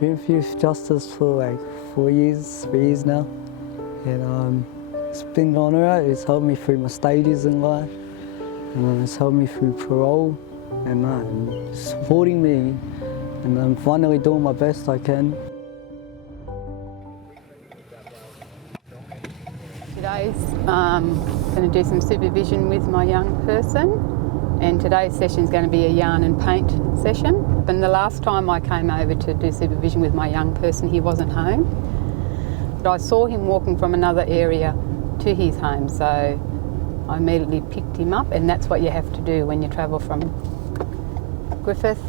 Been with Youth Justice for like 3 years now, and it's been going alright. It's helped me through my stages in life, and it's helped me through parole, and supporting me, and I'm finally doing my best I can. Today's going to do some supervision with my young person, and today's session is going to be a yarn and paint session. And the last time I came over to do supervision with my young person, he wasn't home. But I saw him walking from another area to his home, so I immediately picked him up, and that's what you have to do when you travel from Griffith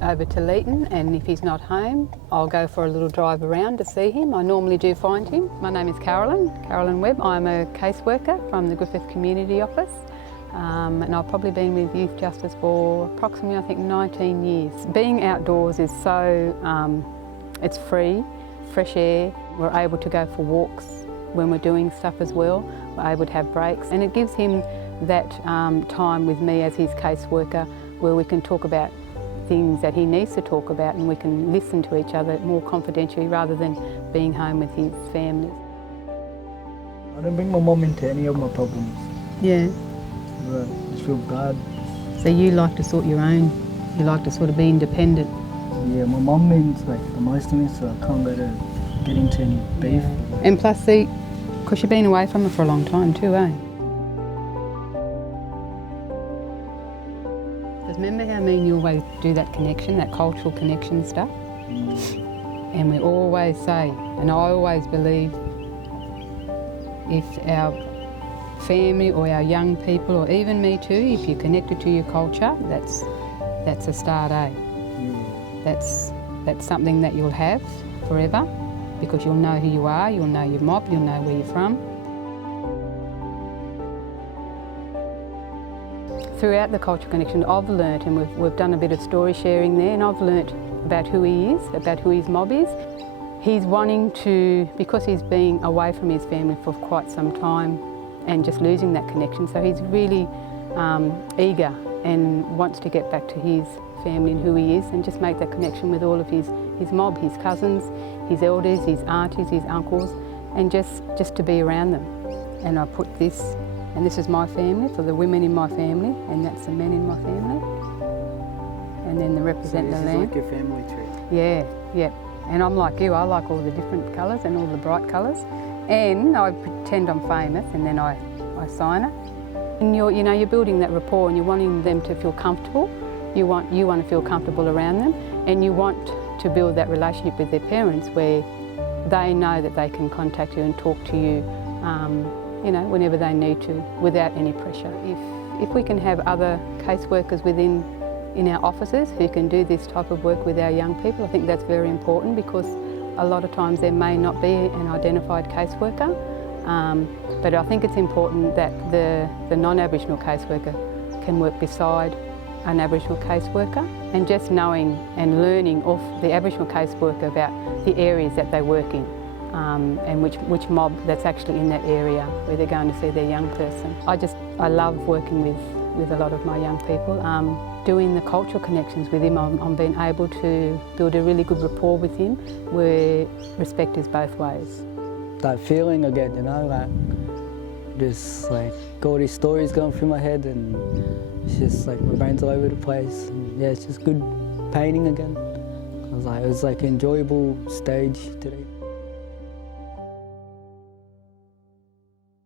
over to Leeton, and if he's not home, I'll go for a little drive around to see him. I normally do find him. My name is Carolyn Webb. I'm a caseworker from the Griffith Community Office, and I've probably been with Youth Justice for approximately, I think, 19 years. Being outdoors is so, it's free, fresh air. We're able to go for walks when we're doing stuff as well. We're able to have breaks, and it gives him that time with me as his caseworker where we can talk about things that he needs to talk about, and we can listen to each other more confidentially rather than being home with his family. I don't bring my mum into any of my problems. Yeah. I just feel bad. So you like to sort your own, you like to sort of be independent? Yeah, my mum means like the most to me, so I can't let her get into any beef. And plus, see, because you've been away from her for a long time too, eh? Remember how me and you always do that connection, that cultural connection stuff? And we always say, and I always believe, if our family or our young people, or even me too, if you're connected to your culture, that's a start, eh? That's something that you'll have forever, because you'll know who you are, you'll know your mob, you'll know where you're from. Throughout the cultural connection, I've learnt, and we've done a bit of story sharing there, and I've learnt about who he is, about who his mob is. He's wanting to, because he's been away from his family for quite some time and just losing that connection, so he's really eager and wants to get back to his family and who he is, and just make that connection with all of his mob, his cousins, his elders, his aunties, his uncles, and just to be around them. And I put this, and this is my family, for the women in my family, and that's the men in my family. And then they represent the land. So this is like your family tree? Yeah. And I'm like you, I like all the different colours and all the bright colours. And I pretend I'm famous, and then I sign it. And you're building that rapport, and you're wanting them to feel comfortable. You want to feel comfortable around them, and you want to build that relationship with their parents where they know that they can contact you and talk to you whenever they need to, without any pressure. If we can have other caseworkers in our offices who can do this type of work with our young people, I think that's very important, because a lot of times there may not be an identified caseworker, but I think it's important that the non-Aboriginal caseworker can work beside an Aboriginal caseworker, and just knowing and learning off the Aboriginal caseworker about the areas that they work in. And which mob that's actually in that area where they're going to see their young person. I love working with a lot of my young people. Doing the cultural connections with him, I'm being able to build a really good rapport with him where respect is both ways. That feeling again, just like all these stories going through my head, and it's just like my brain's all over the place. And, yeah, it's just good painting again. It was like an enjoyable stage today.